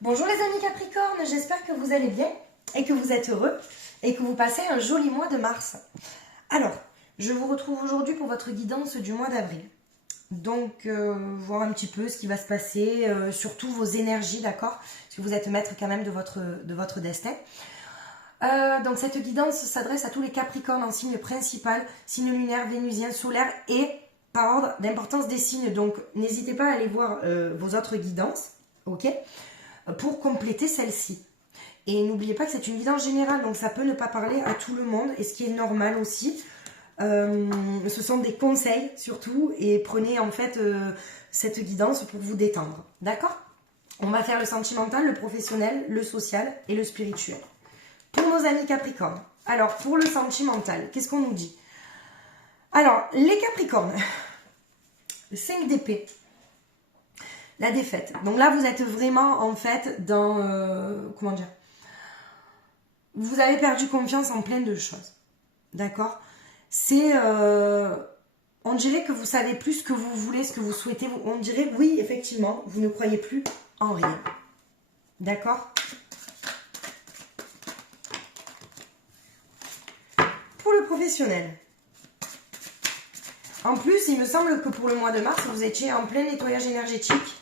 Bonjour les amis Capricorne, j'espère que vous allez bien et que vous êtes heureux et que vous passez un joli mois de mars. Alors, je vous retrouve aujourd'hui pour votre guidance du mois d'avril. Donc, voir un petit peu ce qui va se passer, surtout vos énergies, d'accord? Parce que vous êtes maître quand même de votre destin. Donc, cette guidance s'adresse à tous les Capricornes en signe principal, signe lunaire, vénusien, solaire et par ordre d'importance des signes. Donc, n'hésitez pas à aller voir vos autres guidances, ok? Pour compléter celle-ci. Et n'oubliez pas que c'est une guidance générale, donc ça peut ne pas parler à tout le monde, et ce qui est normal aussi. Ce sont des conseils surtout, et prenez en fait cette guidance pour vous détendre. D'accord? On va faire le sentimental, le professionnel, le social et le spirituel. Pour nos amis Capricornes. Alors, pour le sentimental, qu'est-ce qu'on nous dit? Alors, les Capricornes, le 5 d'épée. La défaite. Donc là, vous êtes vraiment, en fait, dans... comment dire? Vous avez perdu confiance en plein de choses. D'accord? C'est... on dirait que vous savez plus ce que vous voulez, ce que vous souhaitez. On dirait, oui, effectivement, vous ne croyez plus en rien. D'accord? Pour le professionnel. En plus, il me semble que pour le mois de mars, vous étiez en plein nettoyage énergétique.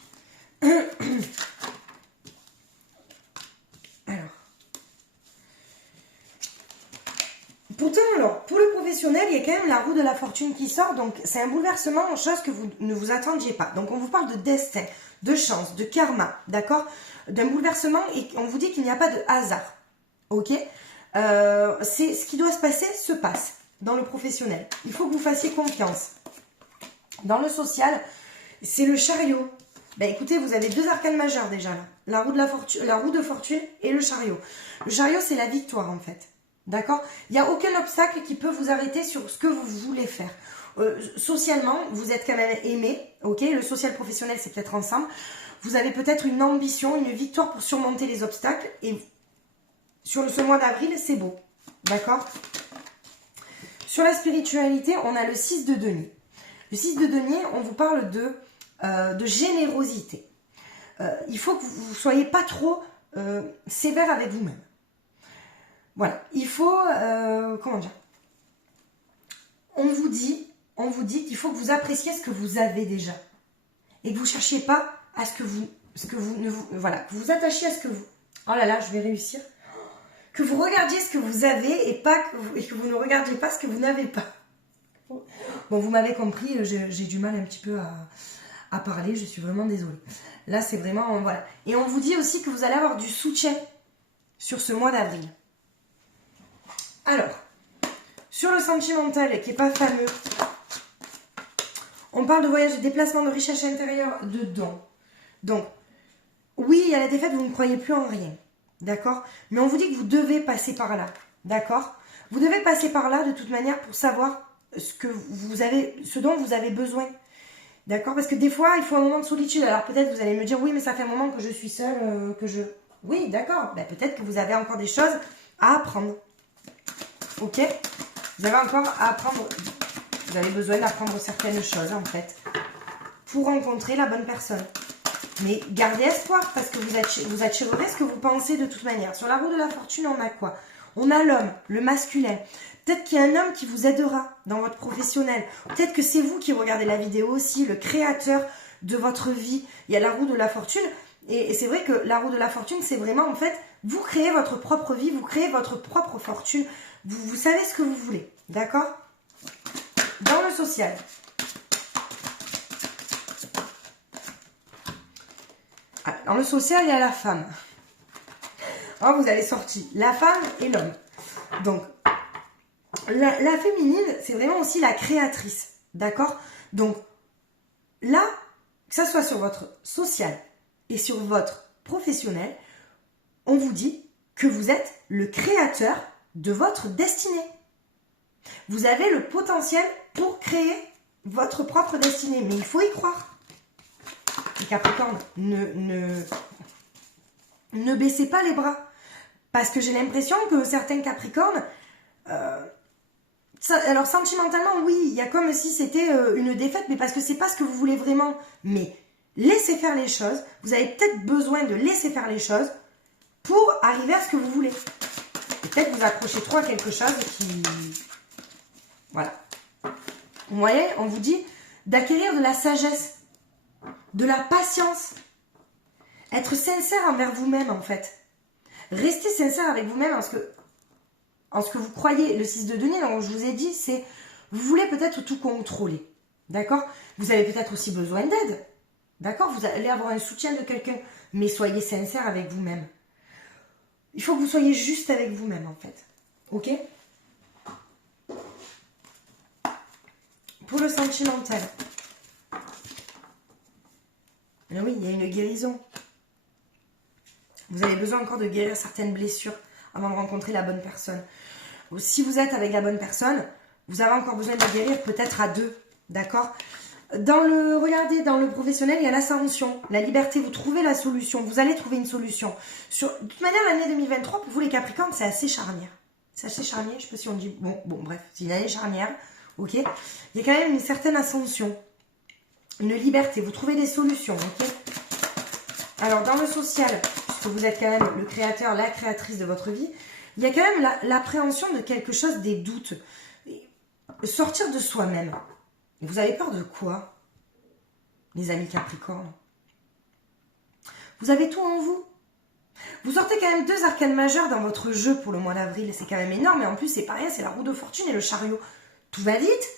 Pourtant, alors, pour le professionnel, il y a quand même la roue de la fortune qui sort. Donc, c'est un bouleversement en chose que vous ne vous attendiez pas. Donc, on vous parle de destin, de chance, de karma, d'accord? D'un bouleversement et on vous dit qu'il n'y a pas de hasard. Ok? C'est ce qui doit se passe dans le professionnel. Il faut que vous fassiez confiance. Dans le social, c'est le chariot. Ben écoutez, vous avez deux arcanes majeures déjà là. La roue de fortune et le chariot. Le chariot, c'est la victoire en fait. D'accord? Il n'y a aucun obstacle qui peut vous arrêter sur ce que vous voulez faire. Socialement, vous êtes quand même aimé. Ok? Le social professionnel, c'est peut-être ensemble. Vous avez peut-être une ambition, une victoire pour surmonter les obstacles. Et sur ce mois d'avril, c'est beau. D'accord? Sur la spiritualité, on a le 6 de denier. Le 6 de denier, on vous parle de générosité. Il faut que vous ne soyez pas trop sévère avec vous-même. Voilà, il faut, comment dire, on vous dit qu'il faut que vous appréciez ce que vous avez déjà. Et que vous ne cherchiez pas à ce que vous voilà, que vous attachiez à ce que vous, oh là là, je vais réussir. Que vous regardiez ce que vous avez et que vous ne regardiez pas ce que vous n'avez pas. Bon, vous m'avez compris, j'ai du mal un petit peu à parler, je suis vraiment désolée. Là, c'est vraiment, voilà. Et on vous dit aussi que vous allez avoir du soutien sur ce mois d'avril. Alors, sur le sentimental, qui n'est pas fameux, on parle de voyage, de déplacement, de richesse intérieure, de dons. Donc, oui, il y a la défaite, vous ne croyez plus en rien. D'accord? Mais on vous dit que vous devez passer par là. D'accord? Vous devez passer par là de toute manière pour savoir ce dont vous avez besoin. D'accord? Parce que des fois, il faut un moment de solitude. Alors peut-être vous allez me dire, oui, mais ça fait un moment que je suis seule, Oui, d'accord. Ben, peut-être que vous avez encore des choses à apprendre. Ok? Vous avez encore à apprendre. Vous avez besoin d'apprendre certaines choses, en fait, pour rencontrer la bonne personne. Mais gardez espoir, parce que vous attirerez ce que vous pensez de toute manière. Sur la roue de la fortune, on a quoi? On a l'homme, le masculin. Peut-être qu'il y a un homme qui vous aidera dans votre professionnel. Peut-être que c'est vous qui regardez la vidéo aussi, le créateur de votre vie. Il y a la roue de la fortune. Et c'est vrai que la roue de la fortune, c'est vraiment, en fait, vous créez votre propre vie, vous créez votre propre fortune. Vous savez ce que vous voulez. D'accord? Dans le social. Dans le social, il y a la femme. Oh, vous avez sorti la femme et l'homme. Donc, la féminine, c'est vraiment aussi la créatrice. D'accord? Donc, là, que ça soit sur votre social et sur votre professionnel, on vous dit que vous êtes le créateur de votre destinée. Vous avez le potentiel pour créer votre propre destinée, mais il faut y croire. Les Capricornes, ne baissez pas les bras. Parce que j'ai l'impression que certains Capricornes... alors sentimentalement, oui, il y a comme si c'était une défaite, mais parce que c'est pas ce que vous voulez vraiment. Mais laissez faire les choses. Vous avez peut-être besoin de laisser faire les choses pour arriver à ce que vous voulez. Peut-être vous accrochez trop à quelque chose qui... Voilà. Vous voyez, on vous dit d'acquérir de la sagesse, de la patience. Être sincère envers vous-même, en fait. Restez sincère avec vous-même en ce que vous croyez. Le 6 de denier, donc je vous ai dit, c'est... Vous voulez peut-être tout contrôler. D'accord? Vous avez peut-être aussi besoin d'aide. D'accord? Vous allez avoir un soutien de quelqu'un. Mais soyez sincère avec vous-même. Il faut que vous soyez juste avec vous-même, en fait. Ok? Pour le sentimental. Ah oui, il y a une guérison. Vous avez besoin encore de guérir certaines blessures avant de rencontrer la bonne personne. Si vous êtes avec la bonne personne, vous avez encore besoin de guérir peut-être à deux. D'accord? Regardez, dans le professionnel, il y a l'ascension, la liberté. Vous trouvez la solution. Vous allez trouver une solution. De toute manière, l'année 2023, pour vous les Capricornes, c'est assez charnière. C'est assez charnière. Je ne sais pas si on dit... Bon, bref, c'est une année charnière. Ok? Il y a quand même une certaine ascension. Une liberté. Vous trouvez des solutions. Ok? Alors, dans le social, puisque vous êtes quand même le créateur, la créatrice de votre vie, il y a quand même l'appréhension de quelque chose, des doutes. Sortir de soi-même. Vous avez peur de quoi, les amis Capricornes? Vous avez tout en vous. Vous sortez quand même 2 arcanes majeures dans votre jeu pour le mois d'avril. C'est quand même énorme. Et en plus, c'est pas rien, c'est la roue de fortune et le chariot. Tout va vite.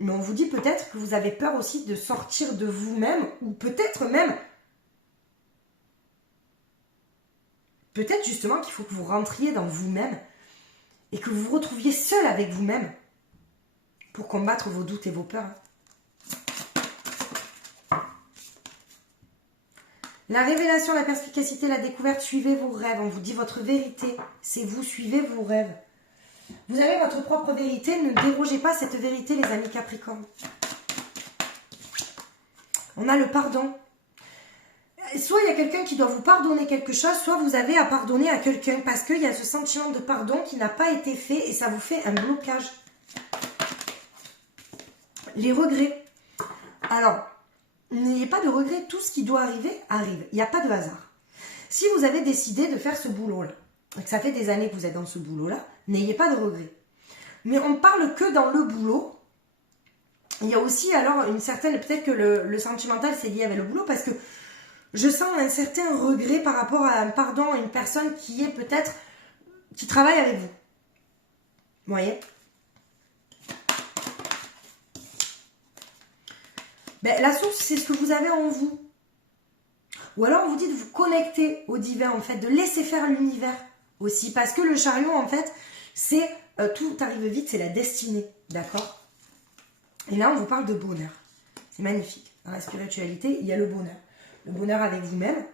Mais on vous dit peut-être que vous avez peur aussi de sortir de vous-même. Ou peut-être même... Peut-être justement qu'il faut que vous rentriez dans vous-même. Et que vous vous retrouviez seul avec vous-même. Pour combattre vos doutes et vos peurs. La révélation, la perspicacité, la découverte, suivez vos rêves. On vous dit votre vérité, c'est vous, suivez vos rêves. Vous avez votre propre vérité, ne dérogez pas cette vérité, les amis Capricornes. On a le pardon. Soit il y a quelqu'un qui doit vous pardonner quelque chose, soit vous avez à pardonner à quelqu'un parce qu'il y a ce sentiment de pardon qui n'a pas été fait et ça vous fait un blocage. Les regrets. Alors, n'ayez pas de regrets, tout ce qui doit arriver, arrive. Il n'y a pas de hasard. Si vous avez décidé de faire ce boulot-là, et que ça fait des années que vous êtes dans ce boulot-là, n'ayez pas de regrets. Mais on parle que dans le boulot. Il y a aussi alors une certaine, peut-être que le sentimental c'est lié avec le boulot, parce que je sens un certain regret par rapport à un pardon à une personne qui est peut-être, qui travaille avec vous. Vous voyez ? Ben, la source, c'est ce que vous avez en vous. Ou alors, on vous dit de vous connecter au divin, en fait, de laisser faire l'univers aussi. Parce que le chariot, en fait, c'est tout arrive vite, c'est la destinée. D'accord? Et là, on vous parle de bonheur. C'est magnifique. Dans la spiritualité, il y a le bonheur. Le bonheur avec vous-même,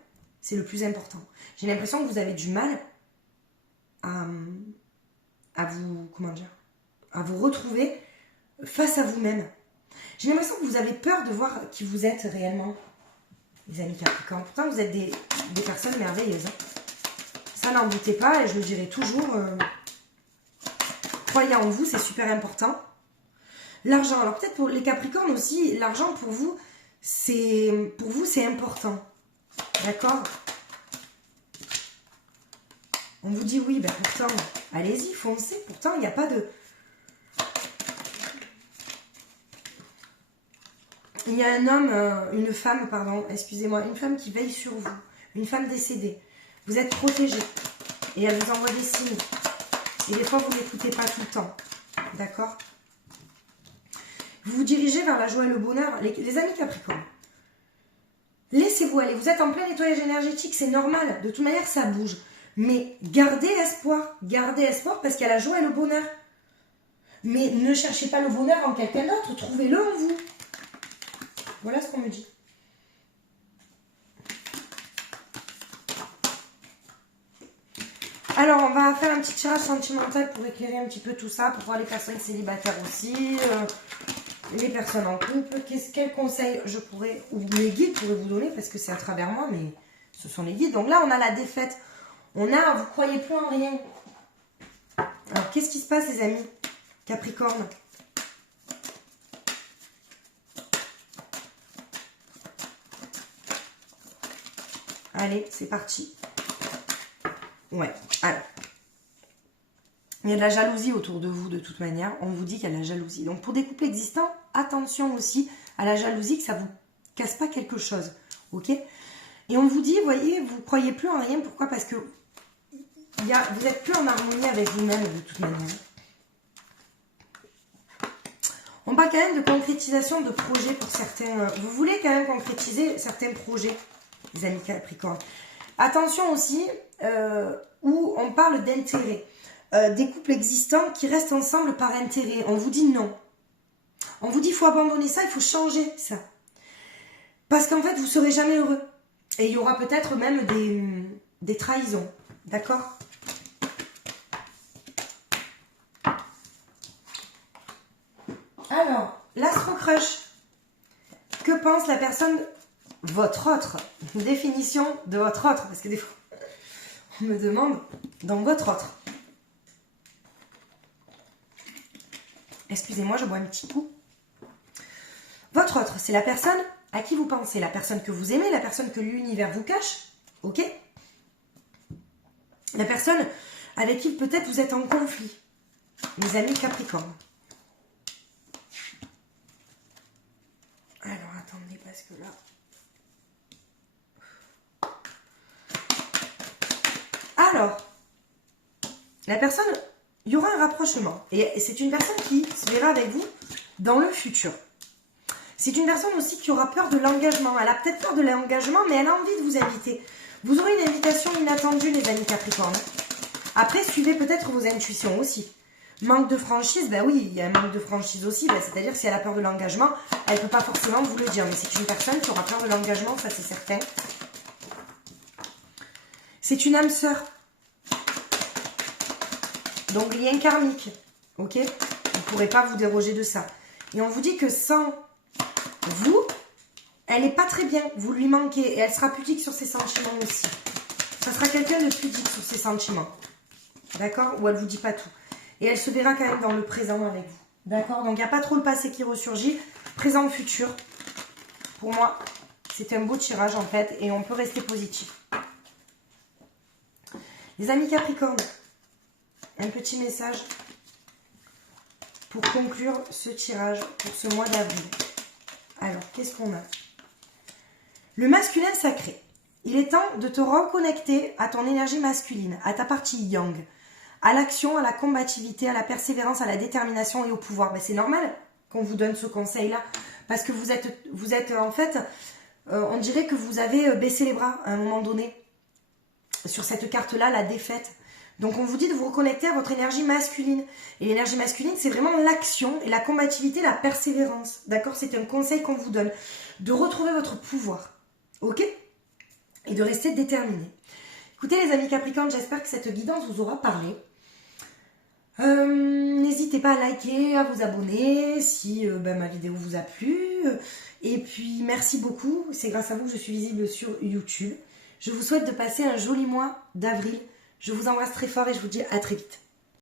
c'est le plus important. J'ai l'impression que vous avez du mal à vous, comment dire, à vous retrouver face à vous-même. J'ai l'impression que vous avez peur de voir qui vous êtes réellement, les amis Capricornes. Pourtant, vous êtes des personnes merveilleuses. Hein. Ça, n'en doutez pas, et je le dirai toujours. Croyez en vous, c'est super important. L'argent, alors peut-être pour les Capricornes aussi, l'argent pour vous, c'est important. D'accord? On vous dit oui, ben pourtant, allez-y, foncez. Pourtant, il n'y a pas de... Il y a un homme, une femme, pardon, excusez-moi, une femme qui veille sur vous, une femme décédée. Vous êtes protégé et elle vous envoie des signes. Et des fois, vous n'écoutez pas tout le temps. D'accord? Vous vous dirigez vers la joie et le bonheur. Les amis Capricornes, laissez-vous aller. Vous êtes en plein nettoyage énergétique, c'est normal. De toute manière, ça bouge. Mais gardez espoir. Gardez espoir parce qu'il y a la joie et le bonheur. Mais ne cherchez pas le bonheur en quelqu'un d'autre. Trouvez-le en vous. Voilà ce qu'on me dit. Alors, on va faire un petit tirage sentimental pour éclairer un petit peu tout ça, pour voir les personnes célibataires aussi, les personnes en couple. Quels conseils je pourrais, ou les guides pourraient vous donner, parce que c'est à travers moi, mais ce sont les guides. Donc là, on a la défaite. Vous croyez plus en rien. Alors, qu'est-ce qui se passe, les amis Capricorne? Allez, c'est parti. Ouais, alors. Il y a de la jalousie autour de vous de toute manière. On vous dit qu'il y a de la jalousie. Donc pour des couples existants, attention aussi à la jalousie, que ça vous casse pas quelque chose. Ok? Et on vous dit, vous voyez, vous ne croyez plus en rien. Pourquoi? Parce que vous n'êtes plus en harmonie avec vous-même de toute manière. On parle quand même de concrétisation de projets pour certains. Vous voulez quand même concrétiser certains projets, les amis Capricorne. Attention aussi, où on parle d'intérêt. Des couples existants qui restent ensemble par intérêt. On vous dit non. On vous dit il faut abandonner ça, il faut changer ça. Parce qu'en fait, vous ne serez jamais heureux. Et il y aura peut-être même des trahisons. D'accord? Alors, l'astro-crush. Que pense la personne, votre autre? Définition de votre autre. Parce que des fois, on me demande dans votre autre. Excusez-moi, je bois un petit coup. Votre autre, c'est la personne à qui vous pensez, la personne que vous aimez, la personne que l'univers vous cache, ok? La personne avec qui peut-être vous êtes en conflit, mes amis Capricorne. Alors, attendez, parce que là... Alors, la personne... Il y aura un rapprochement. Et c'est une personne qui se verra avec vous dans le futur. C'est une personne aussi qui aura peur de l'engagement. Elle a peut-être peur de l'engagement, mais elle a envie de vous inviter. Vous aurez une invitation inattendue, les amis Capricorne. Après, suivez peut-être vos intuitions aussi. Manque de franchise, ben oui, il y a un manque de franchise aussi. Ben, c'est-à-dire, si elle a peur de l'engagement, elle ne peut pas forcément vous le dire. Mais c'est une personne qui aura peur de l'engagement, ça c'est certain. C'est une âme sœur. Donc, lien karmique, ok? Vous ne pourrez pas vous déroger de ça. Et on vous dit que sans vous, elle n'est pas très bien. Vous lui manquez. Et elle sera pudique sur ses sentiments aussi. Ça sera quelqu'un de pudique sur ses sentiments. D'accord? Ou elle ne vous dit pas tout. Et elle se verra quand même dans le présent avec vous. D'accord? Donc, il n'y a pas trop le passé qui ressurgit. Présent, futur. Pour moi, c'est un beau tirage en fait. Et on peut rester positif. Les amis Capricorne. Un petit message pour conclure ce tirage pour ce mois d'avril. Alors, qu'est-ce qu'on a? Le masculin sacré. Il est temps de te reconnecter à ton énergie masculine, à ta partie yang, à l'action, à la combativité, à la persévérance, à la détermination et au pouvoir. Ben, c'est normal qu'on vous donne ce conseil-là, parce que vous êtes en fait, on dirait que vous avez baissé les bras à un moment donné. Sur cette carte-là, la défaite. Donc, on vous dit de vous reconnecter à votre énergie masculine. Et l'énergie masculine, c'est vraiment l'action et la combativité, la persévérance. D'accord? C'est un conseil qu'on vous donne. De retrouver votre pouvoir. Ok? Et de rester déterminé. Écoutez, les amis Capricorne, j'espère que cette guidance vous aura parlé. N'hésitez pas à liker, à vous abonner si ma vidéo vous a plu. Et puis, merci beaucoup. C'est grâce à vous que je suis visible sur YouTube. Je vous souhaite de passer un joli mois d'avril. Je vous embrasse très fort et je vous dis à très vite.